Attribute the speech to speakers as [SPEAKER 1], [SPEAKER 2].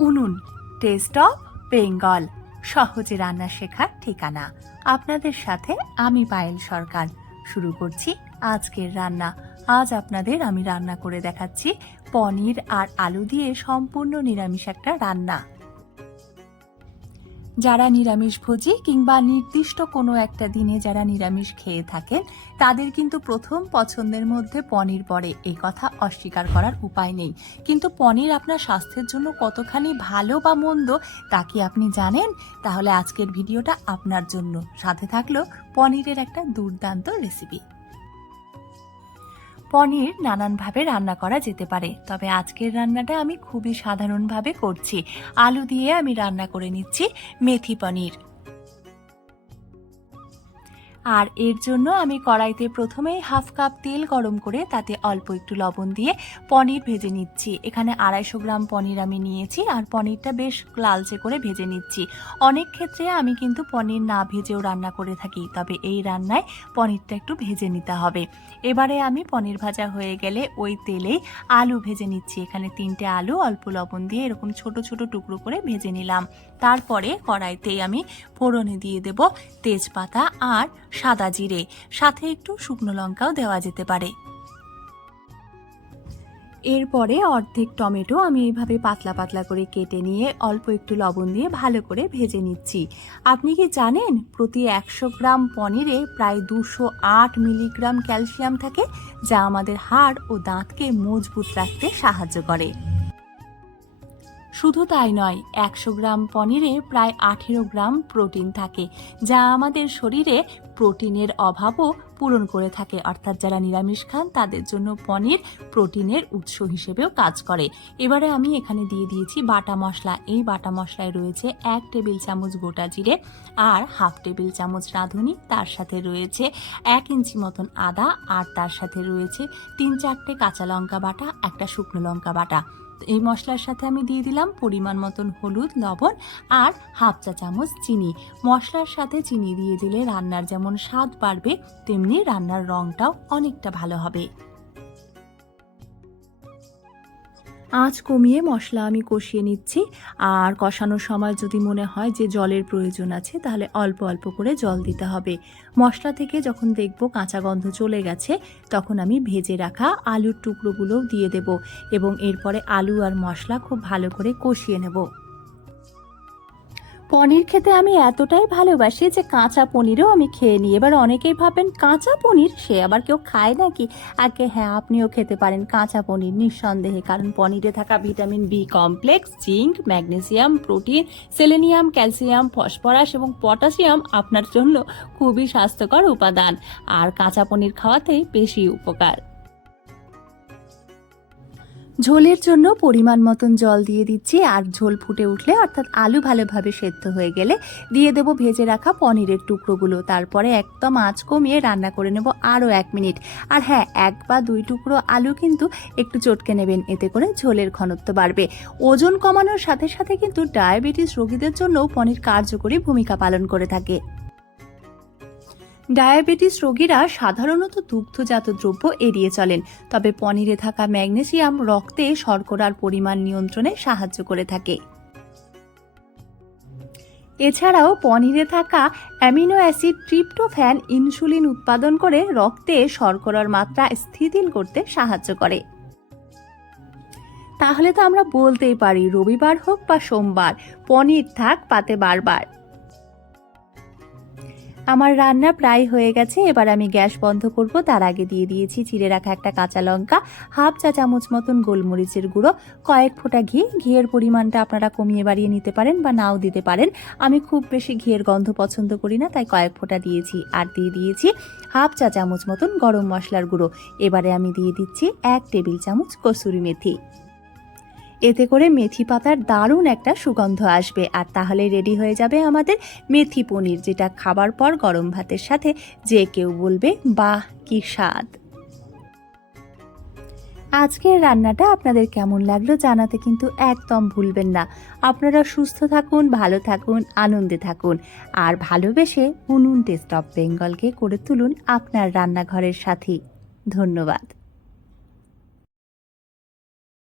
[SPEAKER 1] উনুন test of Bengal সহজে রান্না শেখার ঠিকানা। আপনাদের সাথে আমি পায়েল সরকার। শুরু করছি আজকের রান্না। আজ আপনাদের আমি রান্না করে দেখাচ্ছি পনির আর আলু দিয়ে সম্পূর্ণ নিরামিষ একটা রান্না। যারা নিরামিষ ভোজী কিংবা নির্দিষ্ট কোনো একটা দিনে যারা নিরামিষ খেয়ে থাকেন, তাদের কিন্তু প্রথম পছন্দের মধ্যে পনির পড়ে। এই কথা অস্বীকার করার উপায় নেই। কিন্তু পনির আপনার স্বাস্থ্যের জন্য কতখানি ভালো বা মন্দ, তা কি আপনি জানেন? তাহলে আজকের ভিডিওটা আপনার জন্য। সাথে থাকল পনিরের একটা দুর্দান্ত রেসিপি পনির নানানভাবে রান্না করা যেতে পারে। তবে আজকের রান্নাটা আমি খুবই সাধারণভাবে করছি। আলু দিয়ে আমি রান্না করে নিচ্ছি মেথি পনির। আর এর জন্য আমি কড়াইতে প্রথমেই হাফ কাপ তেল গরম করে তাতে অল্প একটু লবণ দিয়ে পনির ভেজে নিচ্ছি। এখানে আড়াইশো গ্রাম পনির আমি নিয়েছি আর পনিরটা বেশ লালচে করে ভেজে নিচ্ছি। অনেক ক্ষেত্রে আমি কিন্তু পনির না ভেজেও রান্না করে থাকি, তবে এই রান্নায় পনিরটা একটু ভেজে নিতে হবে। এবারে আমি পনির ভাজা হয়ে গেলে ওই তেলেই আলু ভেজে নিচ্ছি। এখানে তিনটে আলু, অল্প লবণ দিয়ে এরকম ছোট ছোট টুকরো করে ভেজে নিলাম। তারপরে কড়াইতেই আমি ফোড়নে দিয়ে দেব তেজপাতা আর সাদা জিরে, সাথে একটু শুকনো লঙ্কাও দেওয়া যেতে পারে। এরপরে অর্ধেক টমেটো আমি এইভাবে পাতলা পাতলা করে কেটে নিয়ে অল্প একটু লবণ দিয়ে ভালো করে ভেজে নিচ্ছি। আপনি কি জানেন প্রতি একশো গ্রাম পনিরে প্রায় দুশো আট মিলিগ্রাম ক্যালসিয়াম থাকে, যা আমাদের হাড় ও দাঁতকে মজবুত রাখতে সাহায্য করে? শুধু তাই নয়, একশো গ্রাম পনিরে প্রায় আঠেরো গ্রাম প্রোটিন থাকে, যা আমাদের শরীরে প্রোটিনের অভাবও পূরণ করে থাকে। অর্থাৎ যারা নিরামিষ খান, তাদের জন্য পনির প্রোটিনের উৎস হিসেবেও কাজ করে। এবারে আমি এখানে দিয়ে দিয়েছি বাটা মশলা। এই বাটা মশলায় রয়েছে এক টেবিল চামচ গোটা জিরে আর হাফ টেবিল চামচ রাঁধুনি। তার সাথে রয়েছে এক ইঞ্চি মতন আদা আর তার সাথে রয়েছে তিন চারটে কাঁচা লঙ্কা বাটা, একটা শুকনো লঙ্কা বাটা। এই মশলার সাথে আমি দিয়ে দিলাম পরিমাণ মতন হলুদ, লবণ আর হাফ চা চামচ চিনি। মশলার সাথে চিনি দিয়ে দিলে রান্নার যেমন স্বাদ বাড়বে, তেমনি রান্নার রঙটাও অনেকটা ভালো হবে। আঁচ কমিয়ে মশলা আমি কষিয়ে নিচ্ছি। আর কষানোর সময় যদি মনে হয় যে জলের প্রয়োজন আছে, তাহলে অল্প অল্প করে জল দিতে হবে। মশলা থেকে যখন দেখব কাঁচা গন্ধ চলে গেছে, তখন আমি ভেজে রাখা আলুর টুকরোগুলোও দিয়ে দেব এবং এরপরে আলু আর মশলা খুব ভালো করে কষিয়ে নেব। পনির খেতে আমি এতটাই ভালোবাসি যে কাঁচা পনিরও আমি খেয়ে নিই। এবার অনেকেই ভাবেন, কাঁচা পনির? সে আবার কেউ খায় নাকি? আগে হ্যাঁ আপনিও খেতে পারেন কাঁচা পনির, নিঃসন্দেহে, কারণ পনিরে থাকা vitamin B complex, zinc, magnesium, protein, selenium, calcium, phosphorus এবং পটাশিয়াম আপনার জন্য খুবই স্বাস্থ্যকর উপাদান। আর কাঁচা পনির খাওয়াতে বেশি উপকার। ঝোলের জন্য পরিমাণ মতন জল দিয়ে দিচ্ছি, আর ঝোল ফুটে উঠলে অর্থাৎ আলু ভালোভাবে সেদ্ধ হয়ে গেলে দিয়ে দেবো ভেজে রাখা পনিরের টুকরোগুলো। তারপরে একদম আঁচ কমিয়ে রান্না করে নেব আরও এক মিনিট। আর হ্যাঁ এক বা দুই টুকরো আলু কিন্তু একটু চটকে নেবেন, এতে করে ঝোলের ঘনত্ব বাড়বে। ওজন কমানোর সাথে সাথে কিন্তু ডায়াবেটিস রোগীদের জন্যও পনির কার্যকরী ভূমিকা পালন করে থাকে। ডায়াবেটিস রোগীরা সাধারণত দুগ্ধজাত দ্রব্য এড়িয়ে চলেন, তবে পনিরে থাকা ম্যাগনেসিয়াম রক্তে শর্করার পরিমাণ নিয়ন্ত্রণে সাহায্য করে থাকে। এছাড়াও পনিরে থাকা অ্যামিনো অ্যাসিড ট্রিপ্টোফ্যান ইনসুলিন উৎপাদন করে রক্তে শর্করার মাত্রা স্থিতিল করতে সাহায্য করে। তাহলে তো আমরা বলতেই পারি, রবিবার হোক বা সোমবার, পনির থাক পাতে বারবার। আমার রান্না প্রায় হয়ে গেছে, এবার আমি গ্যাস বন্ধ করব। তার আগে দিয়ে দিয়েছি চিড়ে রাখা একটা কাঁচা লঙ্কা, হাফ চা চামচ মতন গোলমরিচের গুঁড়ো, কয়েক ফোঁটা ঘি। ঘিয়ের পরিমাণটা আপনারা কমিয়ে বাড়িয়ে নিতে পারেন বা নাও দিতে পারেন। আমি খুব বেশি ঘিয়ের গন্ধ পছন্দ করি না, তাই কয়েক ফোঁটা দিয়েছি। আর দিয়ে দিয়েছি হাফ চা চামচ মতন গরম মশলার গুঁড়ো। এবারে আমি দিয়ে দিচ্ছি এক টেবিল চামচ কসুরি মেথি। এতে করে মেথি পাতার দারুণ একটা সুগন্ধ আসবে। আর তাহলে রেডি হয়ে যাবে আমাদের মেথি পনির, যেটা খাবার পর গরম ভাতের সাথে যে কেউ বলবে, বাহ, কি স্বাদ! আজকের রান্নাটা আপনাদের কেমন লাগল জানাতে কিন্তু একদম ভুলবেন না। আপনারা সুস্থ থাকুন, ভালো থাকুন, আনন্দে থাকুন। আর ভালোবেসে উনুন টেস্ট অফ বেঙ্গলকে করে তুলুন আপনার রান্নাঘরের সাথী ধন্যবাদ।